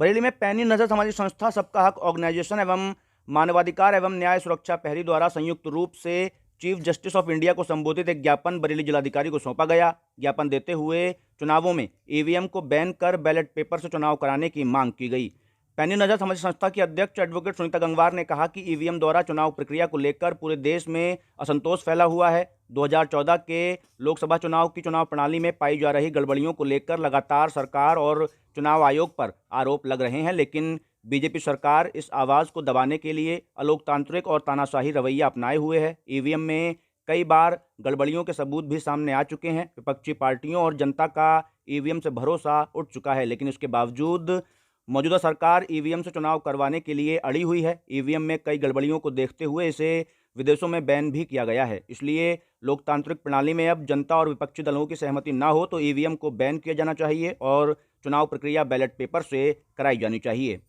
बरेली में पैनी नजर सामाजिक संस्था सबका हक ऑर्गेनाइजेशन एवं मानवाधिकार एवं न्याय सुरक्षा प्रहरी द्वारा संयुक्त रूप से चीफ जस्टिस ऑफ इंडिया को संबोधित एक ज्ञापन बरेली जिलाधिकारी को सौंपा गया। ज्ञापन देते हुए चुनावों में ईवीएम को बैन कर बैलेट पेपर से चुनाव कराने की मांग की गई। पैनी नजर सामाजिक संस्था की अध्यक्ष एडवोकेट सुनीता गंगवार ने कहा कि ईवीएम द्वारा चुनाव प्रक्रिया को लेकर पूरे देश में असंतोष फैला हुआ है। 2014 के लोकसभा चुनाव की चुनाव प्रणाली में पाई जा रही गड़बड़ियों को लेकर लगातार सरकार और चुनाव आयोग पर आरोप लग रहे हैं, लेकिन बीजेपी सरकार इस आवाज़ को दबाने के लिए अलोकतांत्रिक और तानाशाही रवैया अपनाए हुए है। ईवीएम में कई बार गड़बड़ियों के सबूत भी सामने आ चुके हैं। विपक्षी पार्टियों और जनता का ईवीएम से भरोसा उठ चुका है, लेकिन इसके बावजूद मौजूदा सरकार ईवीएम से चुनाव करवाने के लिए अड़ी हुई है। ईवीएम में कई गड़बड़ियों को देखते हुए इसे विदेशों में बैन भी किया गया है। इसलिए लोकतांत्रिक प्रणाली में अब जनता और विपक्षी दलों की सहमति ना हो तो ईवीएम को बैन किया जाना चाहिए और चुनाव प्रक्रिया बैलेट पेपर से कराई जानी चाहिए।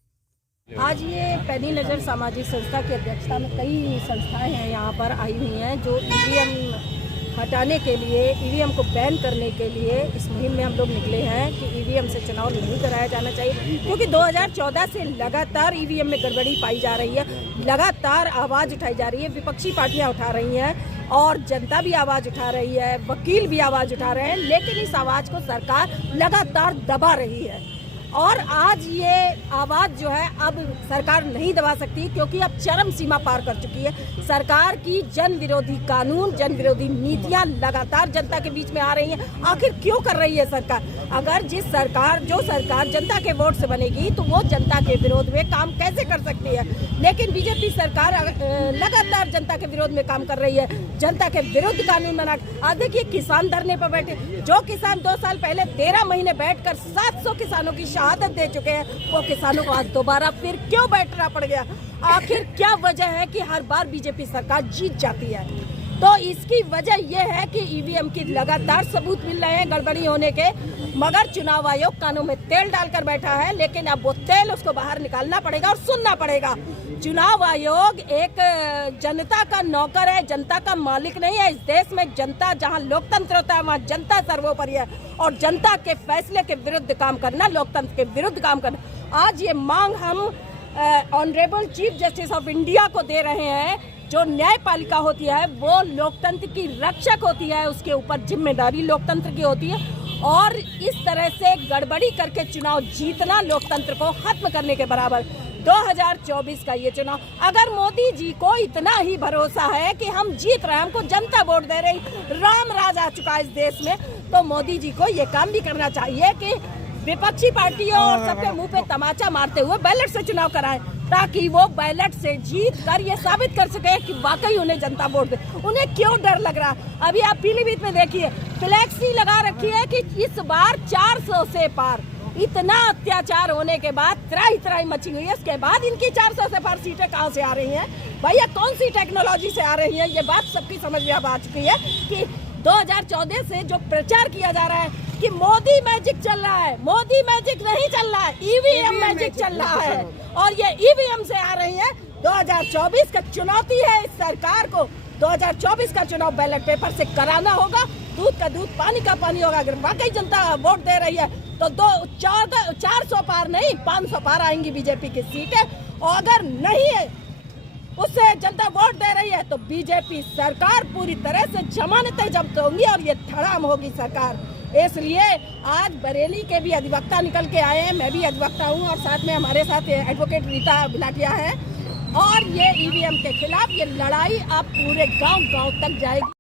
आज ये पैनी नज़र सामाजिक संस्था की अध्यक्षता में कई संस्थाएं हैं यहाँ पर आई हुई हैं जो ईवीएम हटाने के लिए, ईवीएम को बैन करने के लिए इस मुहिम में हम लोग निकले हैं कि ईवीएम से चुनाव नहीं कराया जाना चाहिए, क्योंकि 2014 से लगातार ईवीएम में गड़बड़ी पाई जा रही है, लगातार आवाज़ उठाई जा रही है, विपक्षी पार्टियां उठा रही हैं और जनता भी आवाज़ उठा रही है, वकील भी आवाज़ उठा रहे हैं, लेकिन इस आवाज़ को सरकार लगातार दबा रही है। और आज ये आवाज़ जो है अब सरकार नहीं दबा सकती, क्योंकि अब चरम सीमा पार कर चुकी है। सरकार की जन विरोधी कानून, जन विरोधी नीतियां लगातार जनता के बीच में आ रही हैं। आखिर क्यों कर रही है सरकार? अगर जो सरकार जनता के वोट से बनेगी तो वो जनता के विरोध में काम कैसे कर सकती है? लेकिन बीजेपी सरकार लगातार जनता के विरोध में काम कर रही है, जनता के विरुद्ध कानून बना। आज देखिए किसान धरने पर बैठे, जो किसान 2 साल पहले 13 महीने बैठकर 700 किसानों की शहादत दे चुके हैं, वो किसानों को आज दोबारा फिर क्यों बैठना पड़ गया? आखिर क्या वजह है कि हर बार बीजेपी सरकार जीत जाती है? तो इसकी वजह यह है कि ईवीएम की लगातार सबूत मिल रहे हैं गड़बड़ी होने के, मगर चुनाव आयोग कानों में तेल डालकर बैठा है। लेकिन अब वो तेल उसको बाहर निकालना पड़ेगा और सुनना पड़ेगा। चुनाव आयोग एक जनता का नौकर है, जनता का मालिक नहीं है। इस देश में जनता, जहां लोकतंत्र होता है वहां जनता सर्वोपरि है, और जनता के फैसले के विरुद्ध काम करना, लोकतंत्र के विरुद्ध काम करना। आज ये मांग हम honourable chief justice of India को दे रहे हैं। जो न्यायपालिका होती है वो लोकतंत्र की रक्षक होती है, उसके ऊपर जिम्मेदारी लोकतंत्र की होती है, और इस तरह से गड़बड़ी करके चुनाव जीतना लोकतंत्र को खत्म करने के बराबर। 2024 का ये चुनाव, अगर मोदी जी को इतना ही भरोसा है कि हम जीत रहे हैं, हमको जनता वोट दे रही, राम राज आ चुका है इस देश में, तो मोदी जी को ये काम भी करना चाहिए कि विपक्षी पार्टियों और सबके मुंह पे तमाचा मारते हुए बैलेट से चुनाव कराएं, ताकि वो बैलेट से जीत कर ये साबित कर सके कि वाकई उन्हें जनता वोट दे। उन्हें क्यों डर लग रहा? अभी आप पीलीभीत में देखिए, फ्लैक्सी लगा रखी है कि इस बार 400 से पार। इतना अत्याचार होने के बाद त्राही त्राही मची हुई है, उसके बाद इनकी 400 से पार सीटें कहाँ से आ रही हैं? भैया कौन सी टेक्नोलॉजी से आ रही है? ये बात सबकी समझ में अब आ चुकी है कि 2014 से जो प्रचार किया जा रहा है कि मोदी मैजिक चल रहा है, मोदी मैजिक नहीं चल रहा है, ईवीएम मैजिक चल रहा है, और ये ईवीएम से आ रही है। 2024 का चुनौती है इस सरकार को। 2024 का चुनाव बैलेट पेपर से कराना होगा, दूध का दूध पानी का पानी होगा। अगर वाकई जनता वोट दे रही है तो 400 पार नहीं 500 पार आएंगी बीजेपी की सीटें, और अगर नहीं है उससे जनता वोट दे रही है तो बीजेपी सरकार पूरी तरह से जमानतें जब्त होंगी और ये धड़ाम होगी सरकार। इसलिए आज बरेली के भी अधिवक्ता निकल के आए हैं, मैं भी अधिवक्ता हूँ, और साथ में हमारे साथ एडवोकेट रीता बिलाटिया है, और ये ईवीएम के खिलाफ ये लड़ाई अब पूरे गांव-गांव तक जाएगी।